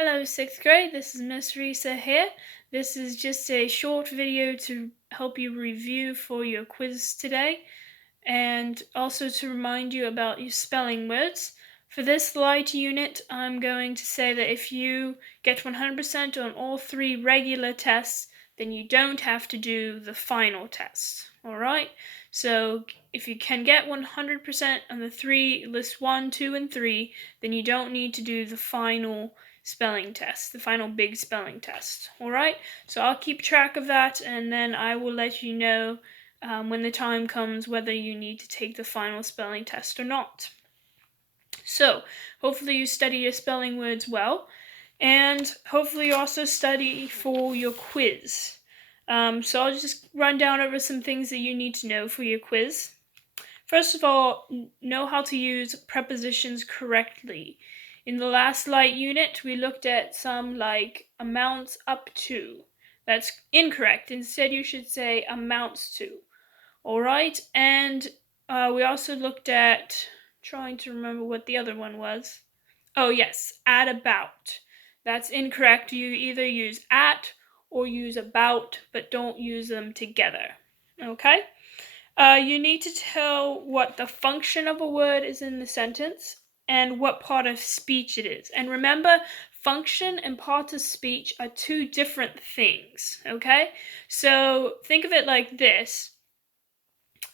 Hello 6th grade, this is Miss Risa here. This is just a short video to help you review for your quiz today and also to remind you about your spelling words. For this light unit, I'm going to say that if you get 100% on all 3 regular tests, then you don't have to do the final test, alright? So if you can get 100% on the 3, list 1, 2, and 3, then you don't need to do the final spelling test, the final big spelling test, alright? So I'll keep track of that and then I will let you know when the time comes whether you need to take the final spelling test or not. So, hopefully you study your spelling words well, and hopefully you also study for your quiz. So I'll just run down over some things that you need to know for your quiz. First of all, know how to use prepositions correctly. In the last light unit, we looked at some like amounts up to. That's incorrect. Instead, you should say amounts to. Alright, and we also looked at, trying to remember what the other one was. Oh yes, at about. That's incorrect. You either use at or use about, but don't use them together. Okay? You need to tell what the function of a word is in the sentence and what part of speech it is. And remember, function and part of speech are two different things, okay? So think of it like this.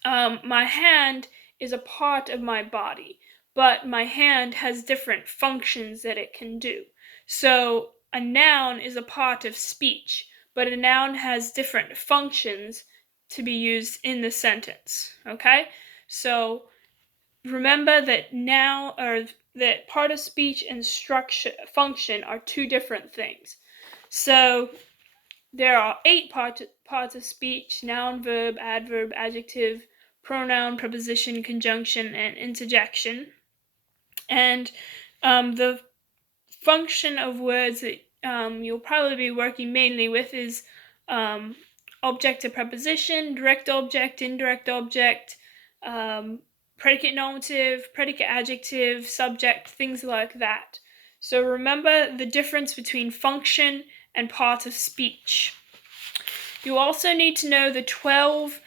My hand is a part of my body, but my hand has different functions that it can do. So a noun is a part of speech, but a noun has different functions to be used in the sentence, okay? So remember that noun or that part of speech and structure function are two different things. So there are 8 parts of speech: noun, verb, adverb, adjective, pronoun, preposition, conjunction, and interjection. And the function of words that you'll probably be working mainly with is object to preposition, direct object, indirect object, predicate nominative, predicate adjective, subject, things like that. So remember the difference between function and part of speech. You also need to know the 12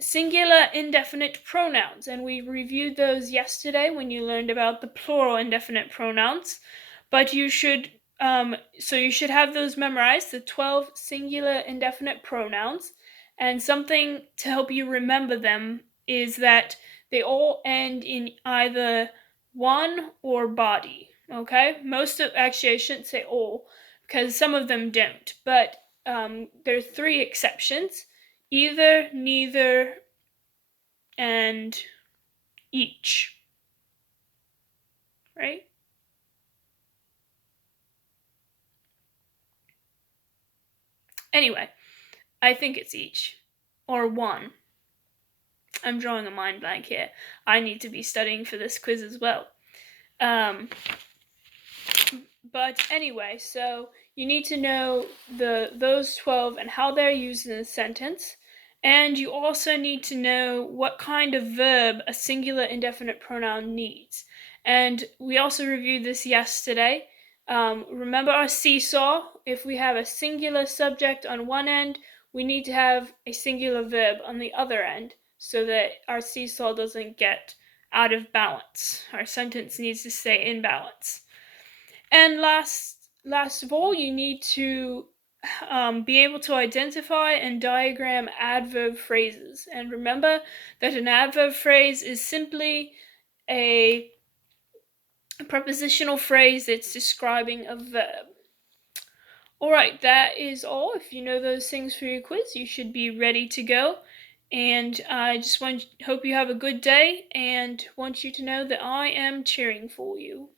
singular indefinite pronouns, and we reviewed those yesterday when you learned about the plural indefinite pronouns. But you should have those memorized, the 12 singular indefinite pronouns. And something to help you remember them is that they all end in either one or body. Okay? Actually, I shouldn't say all, because some of them don't. But there are 3 exceptions: either, neither, and each. Right? Anyway, I think it's each. Or one. I'm drawing a mind blank here. I need to be studying for this quiz as well. But anyway, so you need to know those 12 and how they're used in a sentence. And you also need to know what kind of verb a singular indefinite pronoun needs. And we also reviewed this yesterday. Remember our seesaw? If we have a singular subject on one end, we need to have a singular verb on the other end so that our seesaw doesn't get out of balance. Our sentence needs to stay in balance. And last of all, you need to be able to identify and diagram adverb phrases. And remember that an adverb phrase is simply a prepositional phrase that's describing a verb. Alright, that is all. If you know those things for your quiz, you should be ready to go. And I just hope you have a good day and want you to know that I am cheering for you.